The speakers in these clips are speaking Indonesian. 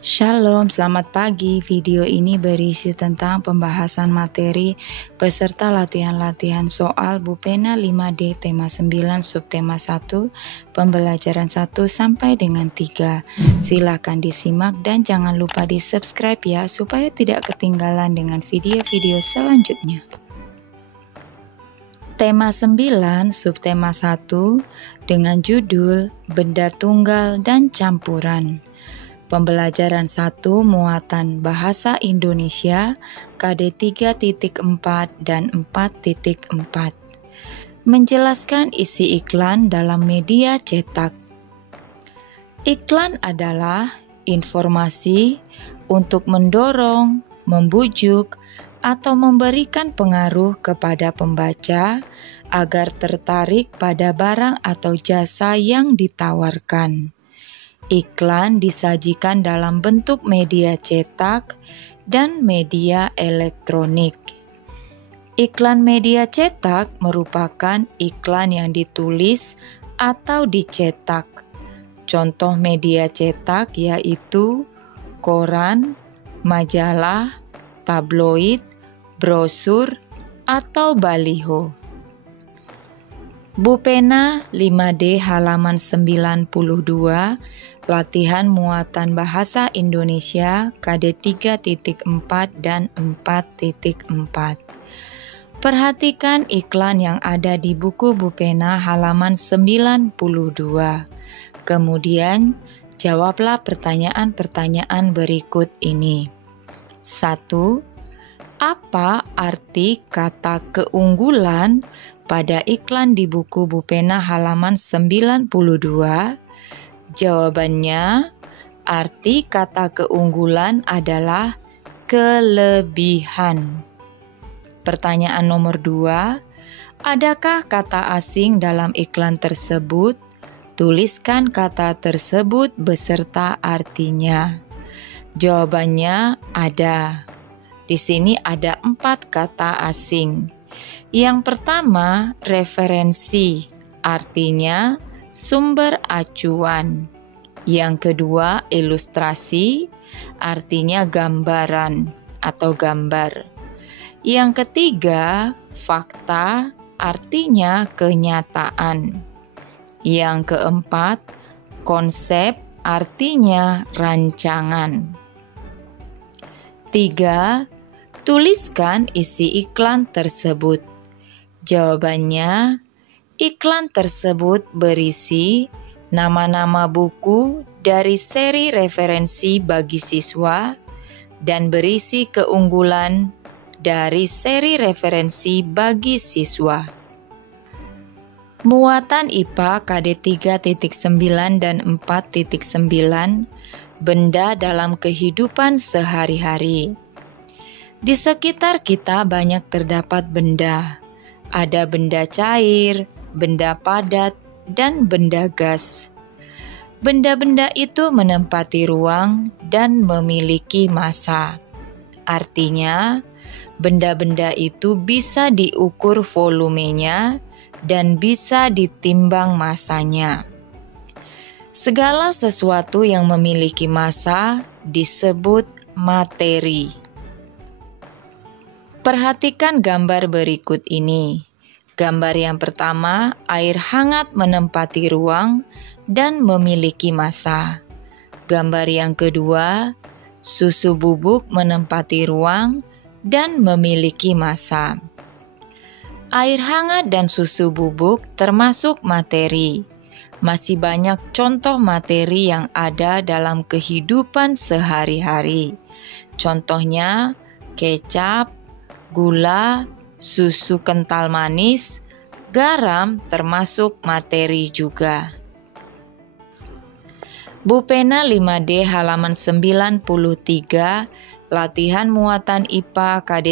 Shalom, selamat pagi. Video ini berisi tentang pembahasan materi beserta latihan-latihan soal Bupena 5D tema 9 subtema 1 pembelajaran 1 sampai dengan 3. Silakan disimak dan jangan lupa di subscribe ya supaya tidak ketinggalan dengan video-video selanjutnya. Tema 9 subtema 1 dengan judul Benda Tunggal dan Campuran. Pembelajaran 1 muatan bahasa Indonesia KD 3.4 dan 4.4. Menjelaskan isi iklan dalam media cetak. Iklan adalah informasi untuk mendorong, membujuk, atau memberikan pengaruh kepada pembaca agar tertarik pada barang atau jasa yang ditawarkan. Iklan disajikan dalam bentuk media cetak dan media elektronik. Iklan media cetak merupakan iklan yang ditulis atau dicetak. Contoh media cetak yaitu koran, majalah, tabloid, brosur, atau baliho. Bupena 5D halaman 92, latihan muatan bahasa Indonesia KD 3.4 dan 4.4. Perhatikan iklan yang ada di buku Bupena halaman 92. Kemudian, jawablah pertanyaan-pertanyaan berikut ini. 1. Apa arti kata keunggulan pada iklan di buku Bupena halaman 92? Jawabannya, arti kata keunggulan adalah kelebihan. Pertanyaan nomor 2, adakah kata asing dalam iklan tersebut? Tuliskan kata tersebut beserta artinya. Jawabannya ada. Di sini ada 4 kata asing. Yang pertama, referensi, artinya sumber acuan. Yang kedua, ilustrasi, artinya gambaran atau gambar. Yang ketiga, fakta, artinya kenyataan. Yang keempat, konsep, artinya rancangan. 3. Tuliskan isi iklan tersebut. Jawabannya, iklan tersebut berisi nama-nama buku dari seri referensi bagi siswa dan berisi keunggulan dari seri referensi bagi siswa. Muatan IPA KD 3.9 dan 4.9, benda dalam kehidupan sehari-hari. Di sekitar kita banyak terdapat benda. Ada benda cair, benda padat, dan benda gas. Benda-benda itu menempati ruang dan memiliki massa. Artinya, benda-benda itu bisa diukur volumenya dan bisa ditimbang massanya. Segala sesuatu yang memiliki massa disebut materi. Perhatikan gambar berikut ini. Gambar yang pertama, air hangat menempati ruang dan memiliki massa. Gambar yang kedua, susu bubuk menempati ruang dan memiliki massa. Air hangat dan susu bubuk termasuk materi. Masih banyak contoh materi yang ada dalam kehidupan sehari-hari. Contohnya, kecap, gula, susu kental manis, garam termasuk materi juga. Bupena 5D halaman 93, latihan muatan IPA KD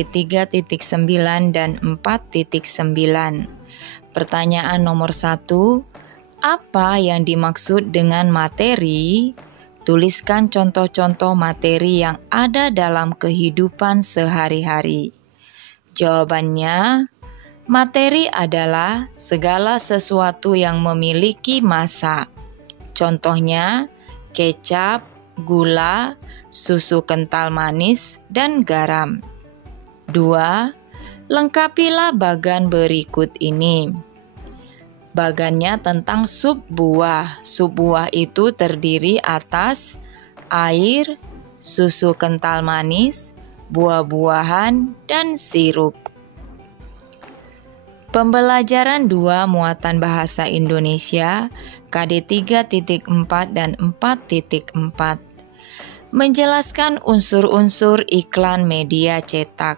3.9 dan 4.9. Pertanyaan nomor 1, apa yang dimaksud dengan materi? Tuliskan contoh-contoh materi yang ada dalam kehidupan sehari-hari. Jawabannya, materi adalah segala sesuatu yang memiliki massa. Contohnya, kecap, gula, susu kental manis, dan garam. 2. Lengkapilah bagan berikut ini. Bagannya tentang sup buah. Sup buah itu terdiri atas air, susu kental manis, buah-buahan, dan sirup. Pembelajaran 2 muatan bahasa Indonesia KD 3.4 dan 4.4. Menjelaskan unsur-unsur iklan media cetak.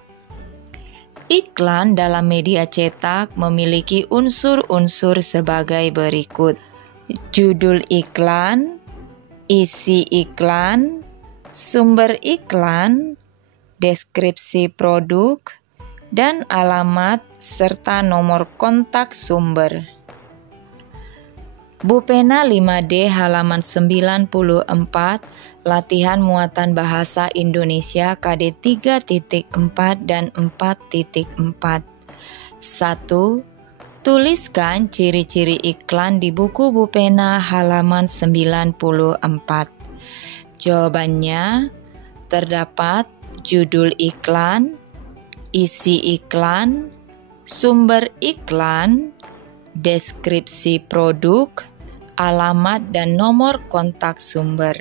Iklan dalam media cetak memiliki unsur-unsur sebagai berikut: judul iklan, isi iklan, sumber iklan, deskripsi produk, dan alamat serta nomor kontak sumber. Bupena 5D halaman 94, latihan muatan bahasa Indonesia KD 3.4 dan 4.4. 1. Tuliskan ciri-ciri iklan di buku Bupena halaman 94. Jawabannya terdapat judul iklan, isi iklan, sumber iklan, deskripsi produk, alamat dan nomor kontak sumber.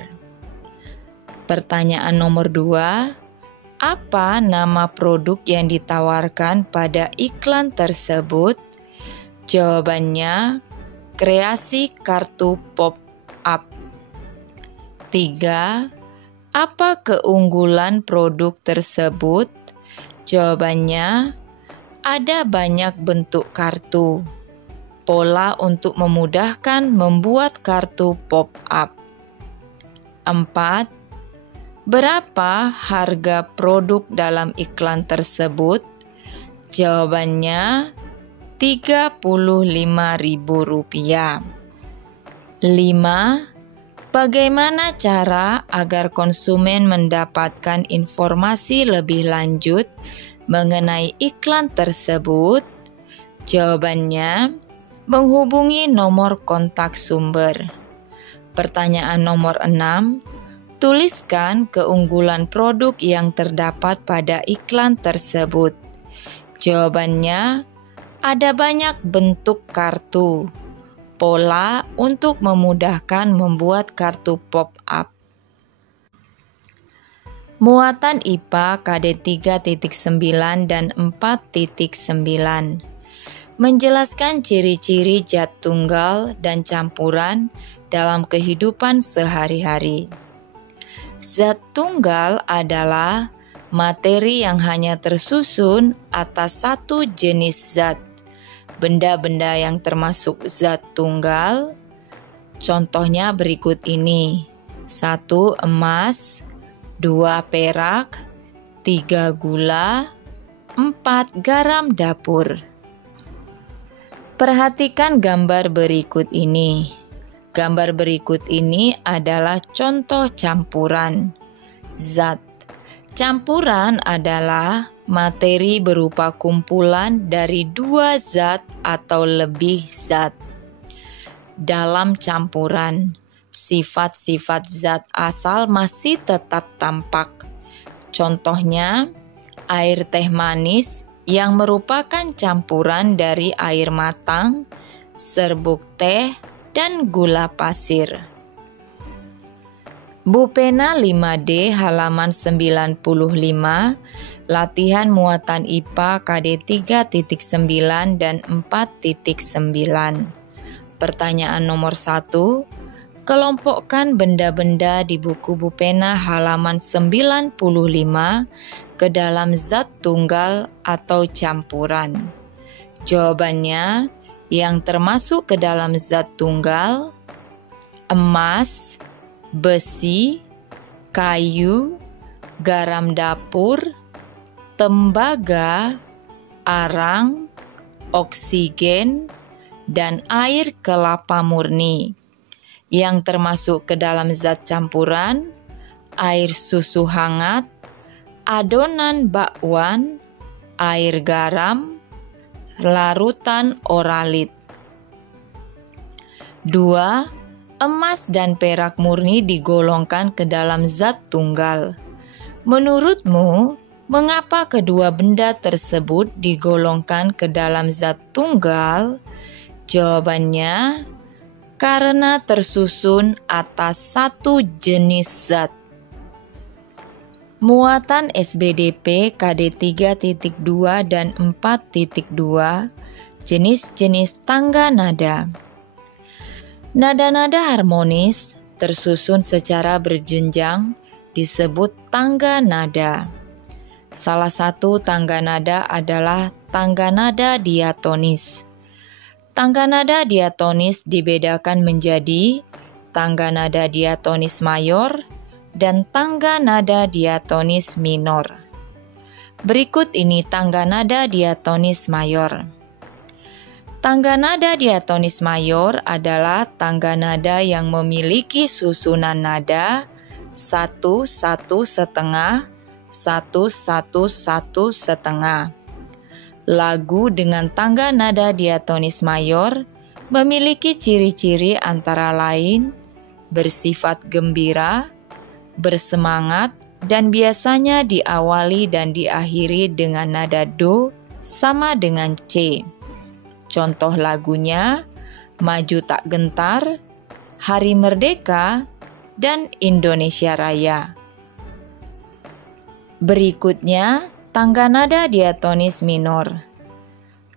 Pertanyaan nomor 2, apa nama produk yang ditawarkan pada iklan tersebut? Jawabannya, kreasi kartu pop-up. 3. Apa keunggulan produk tersebut? Jawabannya, ada banyak bentuk kartu. Pola untuk memudahkan membuat kartu pop-up. 4. Berapa harga produk dalam iklan tersebut? Jawabannya, Rp35.000. 5. Bagaimana cara agar konsumen mendapatkan informasi lebih lanjut mengenai iklan tersebut? Jawabannya, menghubungi nomor kontak sumber. Pertanyaan nomor 6, tuliskan keunggulan produk yang terdapat pada iklan tersebut. Jawabannya, ada banyak bentuk kartu. Pola untuk memudahkan membuat kartu pop-up. Muatan IPA KD 3.9 dan 4.9. Menjelaskan ciri-ciri zat tunggal dan campuran dalam kehidupan sehari-hari. Zat tunggal adalah materi yang hanya tersusun atas satu jenis zat. Benda-benda yang termasuk zat tunggal, contohnya berikut ini: 1 emas, 2 perak, 3 gula, 4 garam dapur. Perhatikan gambar berikut ini. Gambar berikut ini adalah contoh campuran zat. Campuran adalah materi berupa kumpulan dari 2 zat atau lebih zat. Dalam campuran, sifat-sifat zat asal masih tetap tampak. Contohnya, air teh manis yang merupakan campuran dari air matang, serbuk teh, dan gula pasir. Bupena 5D halaman 95, latihan muatan IPA KD 3.9 dan 4.9. Pertanyaan nomor 1, kelompokkan benda-benda di buku Bupena halaman 95 ke dalam zat tunggal atau campuran. Jawabannya, yang termasuk ke dalam zat tunggal: emas, besi, kayu, garam dapur, tembaga, arang, oksigen, dan air kelapa murni. Yang termasuk ke dalam zat campuran: air susu hangat, adonan bakwan, air garam, larutan oralit. 2. emas dan perak murni digolongkan ke dalam zat tunggal. Menurutmu, mengapa kedua benda tersebut digolongkan ke dalam zat tunggal? Jawabannya, karena tersusun atas satu jenis zat. Muatan SBDP KD 3.2 dan 4.2, jenis-jenis tangga nada. Nada-nada harmonis tersusun secara berjenjang disebut tangga nada. Salah satu tangga nada adalah tangga nada diatonis. Tangga nada diatonis dibedakan menjadi tangga nada diatonis mayor dan tangga nada diatonis minor. Berikut ini tangga nada diatonis mayor. Tangga nada diatonis mayor adalah tangga nada yang memiliki susunan nada 1-1 setengah, 1-1-1 setengah. Lagu dengan tangga nada diatonis mayor memiliki ciri-ciri antara lain bersifat gembira, bersemangat, dan biasanya diawali dan diakhiri dengan nada do sama dengan C. Contoh lagunya Maju Tak Gentar, Hari Merdeka, dan Indonesia Raya. Berikutnya, tangga nada diatonis minor.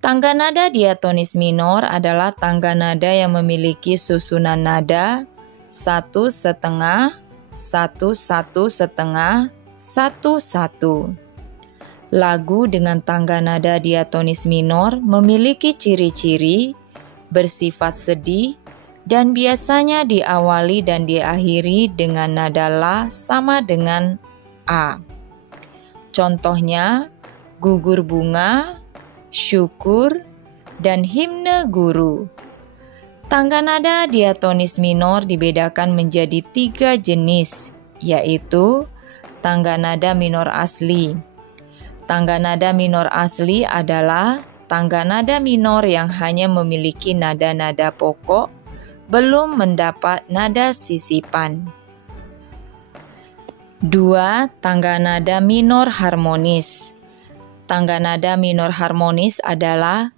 Tangga nada diatonis minor adalah tangga nada yang memiliki susunan nada 1 setengah, 1-1 setengah, 1-1. Lagu dengan tangga nada diatonis minor memiliki ciri-ciri bersifat sedih dan biasanya diawali dan diakhiri dengan nada la sama dengan A. Contohnya Gugur Bunga, Syukur, dan Himne Guru. Tangga nada diatonis minor dibedakan menjadi 3 jenis, yaitu tangga nada minor asli. Tangga nada minor asli adalah tangga nada minor yang hanya memiliki nada-nada pokok, belum mendapat nada sisipan. 2. Tangga nada minor harmonis. Tangga nada minor harmonis adalah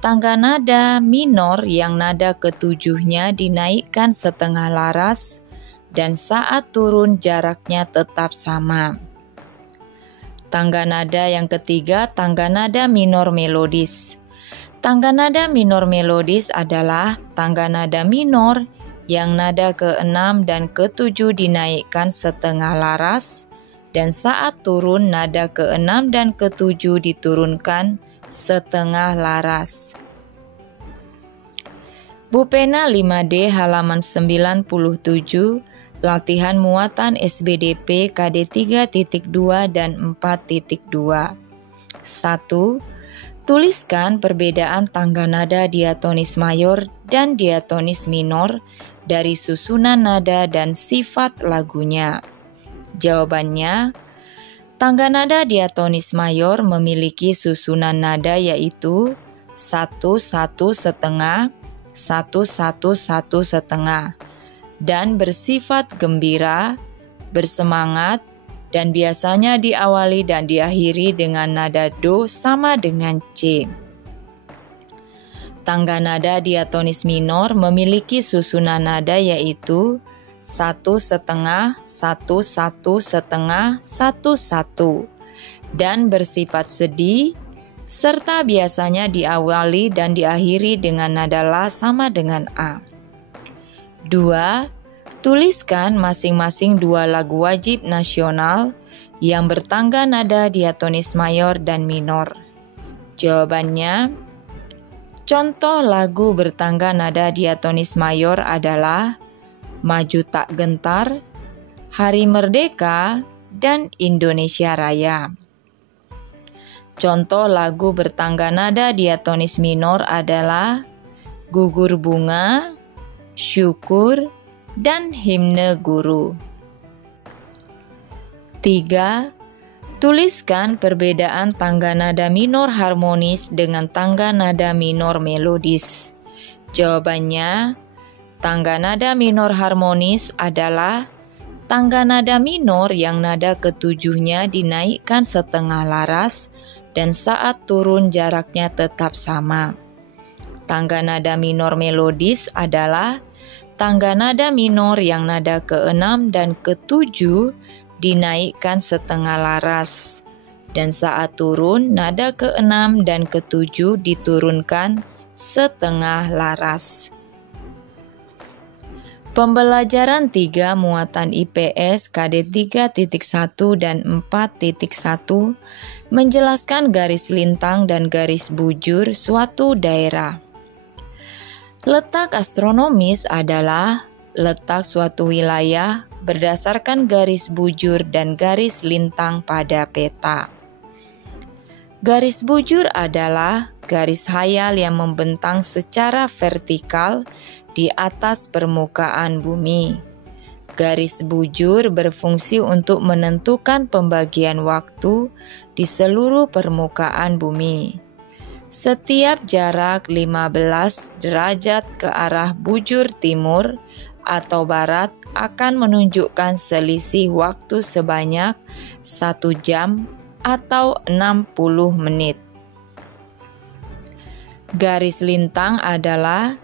tangga nada minor yang nada ketujuhnya dinaikkan setengah laras dan saat turun jaraknya tetap sama. Tangga nada yang ketiga, tangga nada minor melodis. Tangga nada minor melodis adalah tangga nada minor yang nada ke-6 dan ke-7 dinaikkan setengah laras dan saat turun nada ke-6 dan ke-7 diturunkan setengah laras. Bupena 5D halaman 97, latihan muatan SBDP KD 3.2 dan 4.2. 1. Tuliskan perbedaan tangga nada diatonis mayor dan diatonis minor dari susunan nada dan sifat lagunya. Jawabannya, tangga nada diatonis mayor memiliki susunan nada yaitu 1-1 setengah, 1-1-1 setengah, dan bersifat gembira, bersemangat, dan biasanya diawali dan diakhiri dengan nada do sama dengan C. Tangga nada diatonis minor memiliki susunan nada yaitu 1 setengah, 1-1 setengah, 1-1, dan bersifat sedih, serta biasanya diawali dan diakhiri dengan nada la sama dengan A. 2. Tuliskan masing-masing 2 lagu wajib nasional yang bertangga nada diatonis mayor dan minor. Jawabannya, contoh lagu bertangga nada diatonis mayor adalah Maju Tak Gentar, Hari Merdeka, dan Indonesia Raya. Contoh lagu bertangga nada diatonis minor adalah Gugur Bunga, Syukur, dan Himne Guru. 3. Tuliskan perbedaan tangga nada minor harmonis dengan tangga nada minor melodis. Jawabannya, Tangga nada minor harmonis adalah tangga nada minor yang nada ketujuhnya dinaikkan setengah laras dan saat turun jaraknya tetap sama. Tangga nada minor melodis adalah tangga nada minor yang nada ke-6 dan ke-7 dinaikkan setengah laras, dan saat turun nada ke-6 dan ke-7 diturunkan setengah laras. Pembelajaran 3 muatan IPS KD 3.1 dan 4.1 menjelaskan garis lintang dan garis bujur suatu daerah. Letak astronomis adalah letak suatu wilayah berdasarkan garis bujur dan garis lintang pada peta. Garis bujur adalah garis khayal yang membentang secara vertikal di atas permukaan bumi. Garis bujur berfungsi untuk menentukan pembagian waktu di seluruh permukaan bumi. Setiap jarak 15 derajat ke arah bujur timur atau barat akan menunjukkan selisih waktu sebanyak 1 jam atau 60 menit. Garis lintang adalah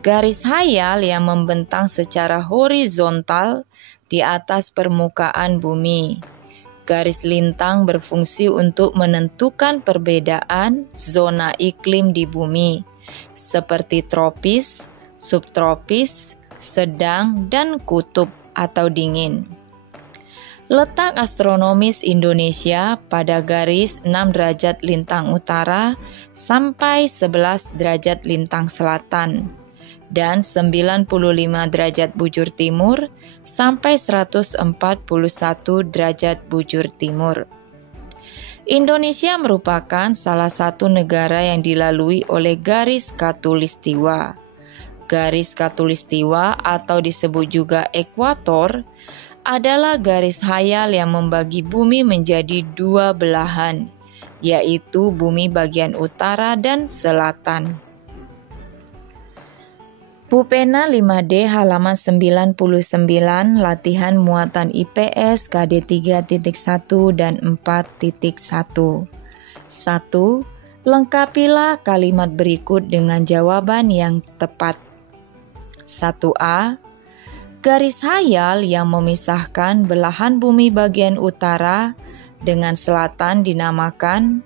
garis khayal yang membentang secara horizontal di atas permukaan bumi. Garis lintang berfungsi untuk menentukan perbedaan zona iklim di bumi, seperti tropis, subtropis, sedang, dan kutub atau dingin. Letak astronomis Indonesia pada garis 6 derajat lintang utara sampai 11 derajat lintang selatan, dan 95 derajat bujur timur sampai 141 derajat bujur timur. Indonesia merupakan salah satu negara yang dilalui oleh garis khatulistiwa. Garis khatulistiwa atau disebut juga ekuator adalah garis khayal yang membagi bumi menjadi dua belahan, yaitu bumi bagian utara dan selatan. Pupena 5D halaman 99 latihan muatan IPS KD 3.1 dan 4.1. 1. Lengkapilah kalimat berikut dengan jawaban yang tepat. 1A. Garis khayal yang memisahkan belahan bumi bagian utara dengan selatan dinamakan,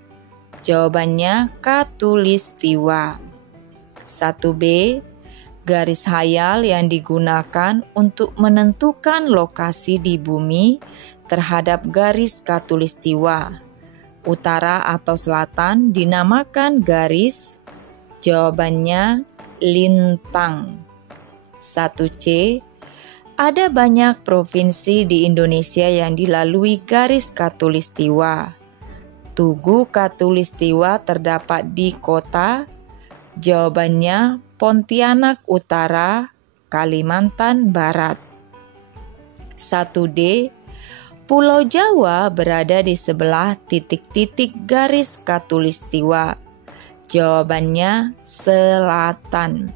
jawabannya khatulistiwa. 1B. Garis khayal yang digunakan untuk menentukan lokasi di bumi terhadap garis khatulistiwa, utara atau selatan dinamakan garis, jawabannya lintang. 1C. Ada banyak provinsi di Indonesia yang dilalui garis khatulistiwa. Tugu khatulistiwa terdapat di kota, jawabannya Pontianak Utara, Kalimantan Barat. 1D. Pulau Jawa berada di sebelah titik-titik garis khatulistiwa, jawabannya selatan.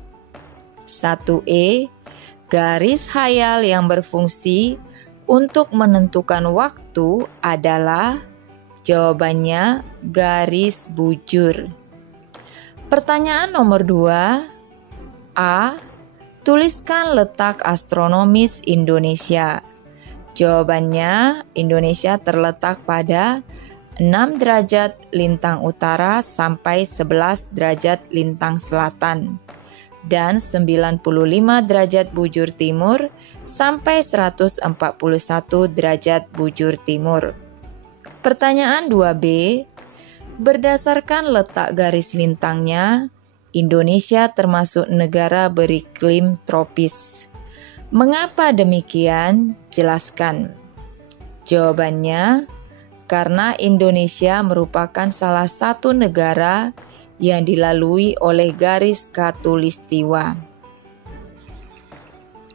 1E. Garis khayal yang berfungsi untuk menentukan waktu adalah, jawabannya garis bujur. Pertanyaan nomor 2. A. Tuliskan letak astronomis Indonesia. Jawabannya, Indonesia terletak pada 6 derajat lintang utara sampai 11 derajat lintang selatan, dan 95 derajat bujur timur sampai 141 derajat bujur timur. Pertanyaan 2B. Berdasarkan letak garis lintangnya, Indonesia termasuk negara beriklim tropis. Mengapa demikian? Jelaskan. Jawabannya, karena Indonesia merupakan salah satu negara yang dilalui oleh garis khatulistiwa.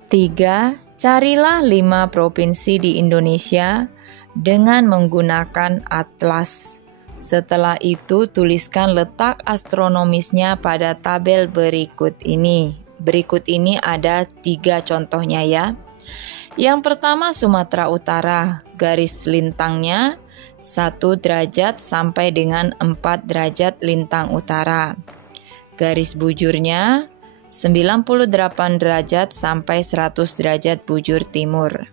3. Carilah 5 provinsi di Indonesia dengan menggunakan atlas. Setelah itu tuliskan letak astronomisnya pada tabel berikut ini. Berikut ini ada 3 contohnya ya. Yang pertama Sumatera Utara, garis lintangnya 1 derajat sampai dengan 4 derajat lintang utara. Garis bujurnya 98 derajat sampai 100 derajat bujur timur.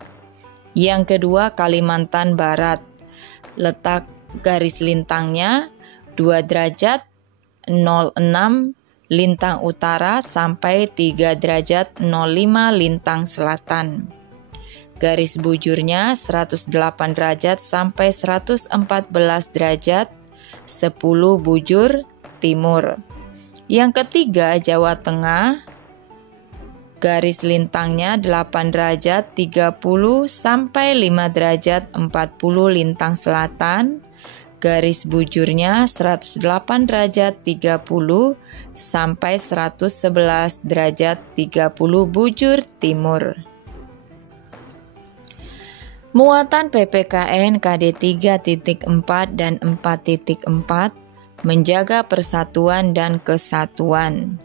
Yang kedua Kalimantan Barat, letak garis lintangnya 2 derajat 06 lintang utara sampai 3 derajat 05 lintang selatan. Garis bujurnya 108 derajat sampai 114 derajat 10 bujur timur. Yang ketiga Jawa Tengah, garis lintangnya 8 derajat 30 sampai 5 derajat 40 lintang selatan. Garis bujurnya 108 derajat 30 sampai 111 derajat 30 bujur timur. Muatan PPKN KD 3.4 dan 4.4 menjaga persatuan dan kesatuan.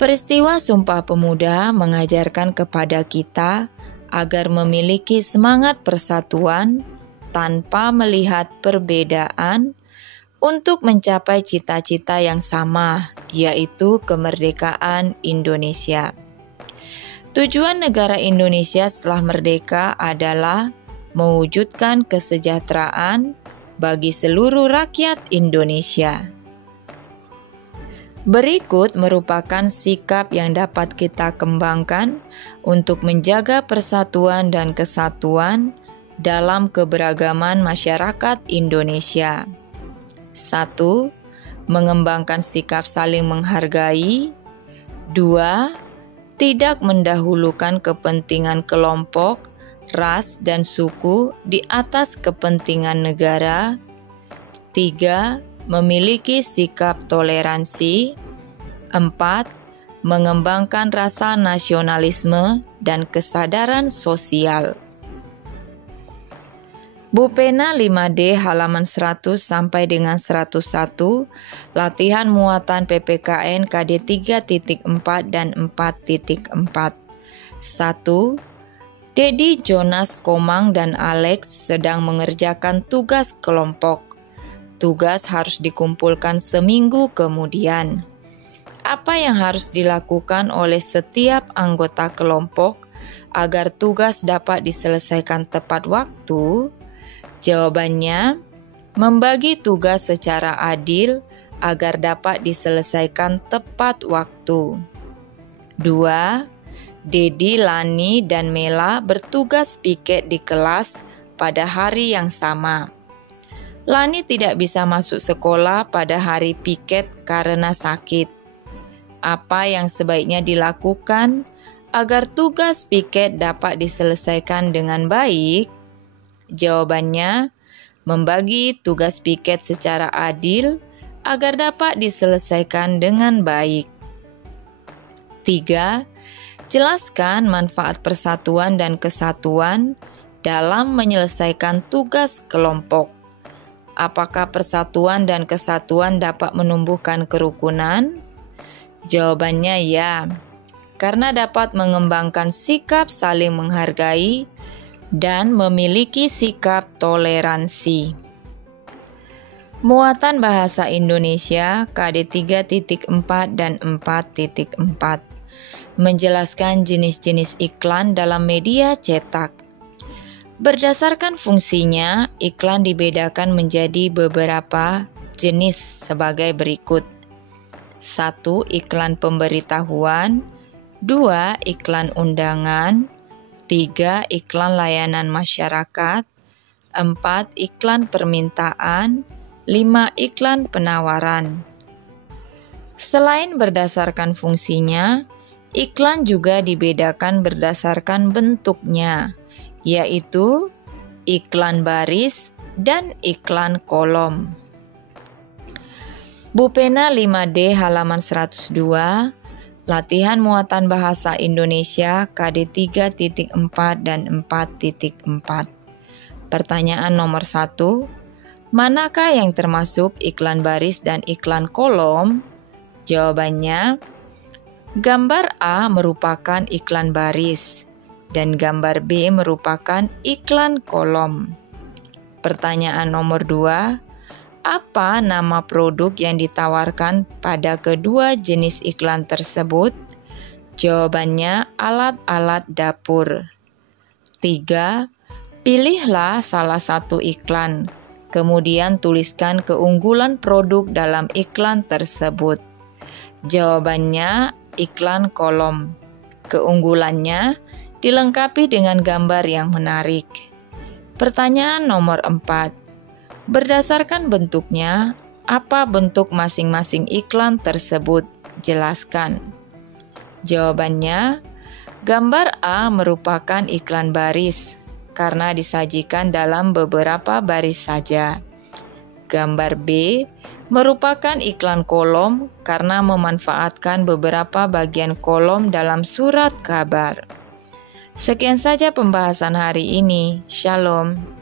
Peristiwa Sumpah Pemuda mengajarkan kepada kita agar memiliki semangat persatuan tanpa melihat perbedaan untuk mencapai cita-cita yang sama, yaitu kemerdekaan Indonesia. Tujuan negara Indonesia setelah merdeka adalah mewujudkan kesejahteraan bagi seluruh rakyat Indonesia. Berikut merupakan sikap yang dapat kita kembangkan untuk menjaga persatuan dan kesatuan dalam keberagaman masyarakat Indonesia. 1. Mengembangkan sikap saling menghargai. 2. Tidak mendahulukan kepentingan kelompok, ras, dan suku di atas kepentingan negara. 3. Memiliki sikap toleransi. 4. Mengembangkan rasa nasionalisme dan kesadaran sosial. Bu Pena 5D halaman 100 sampai dengan 101, latihan muatan PPKN KD 3.4 dan 4.4. 1. Dedi, Jonas, Komang, dan Alex sedang mengerjakan tugas kelompok. Tugas harus dikumpulkan seminggu kemudian. Apa yang harus dilakukan oleh setiap anggota kelompok agar tugas dapat diselesaikan tepat waktu? Jawabannya, membagi tugas secara adil agar dapat diselesaikan tepat waktu. 2. Dedi, Lani, dan Mela bertugas piket di kelas pada hari yang sama. Lani tidak bisa masuk sekolah pada hari piket karena sakit. Apa yang sebaiknya dilakukan agar tugas piket dapat diselesaikan dengan baik? Jawabannya, membagi tugas piket secara adil agar dapat diselesaikan dengan baik. 3. Jelaskan manfaat persatuan dan kesatuan dalam menyelesaikan tugas kelompok. Apakah persatuan dan kesatuan dapat menumbuhkan kerukunan? Jawabannya ya, karena dapat mengembangkan sikap saling menghargai dan memiliki sikap toleransi. Muatan Bahasa Indonesia KD 3.4 dan 4.4 menjelaskan jenis-jenis iklan dalam media cetak. Berdasarkan fungsinya, iklan dibedakan menjadi beberapa jenis sebagai berikut. 1. Iklan pemberitahuan. 2. Iklan undangan. 3. Iklan layanan masyarakat. 4. Iklan permintaan. 5. Iklan penawaran. Selain berdasarkan fungsinya, iklan juga dibedakan berdasarkan bentuknya, yaitu iklan baris dan iklan kolom. Bu Pena 5D halaman 102, latihan muatan bahasa Indonesia KD 3.4 dan 4.4. Pertanyaan nomor 1, manakah yang termasuk iklan baris dan iklan kolom? Jawabannya, Gambar A merupakan iklan baris dan gambar B merupakan iklan kolom. Pertanyaan nomor 2, apa nama produk yang ditawarkan pada kedua jenis iklan tersebut? Jawabannya alat-alat dapur. 3, pilihlah salah satu iklan, kemudian tuliskan keunggulan produk dalam iklan tersebut. Jawabannya iklan kolom. Keunggulannya dilengkapi dengan gambar yang menarik. Pertanyaan nomor 4. Berdasarkan bentuknya, apa bentuk masing-masing iklan tersebut? Jelaskan. Jawabannya, gambar A merupakan iklan baris karena disajikan dalam beberapa baris saja. Gambar B merupakan iklan kolom karena memanfaatkan beberapa bagian kolom dalam surat kabar. Sekian saja pembahasan hari ini. Shalom.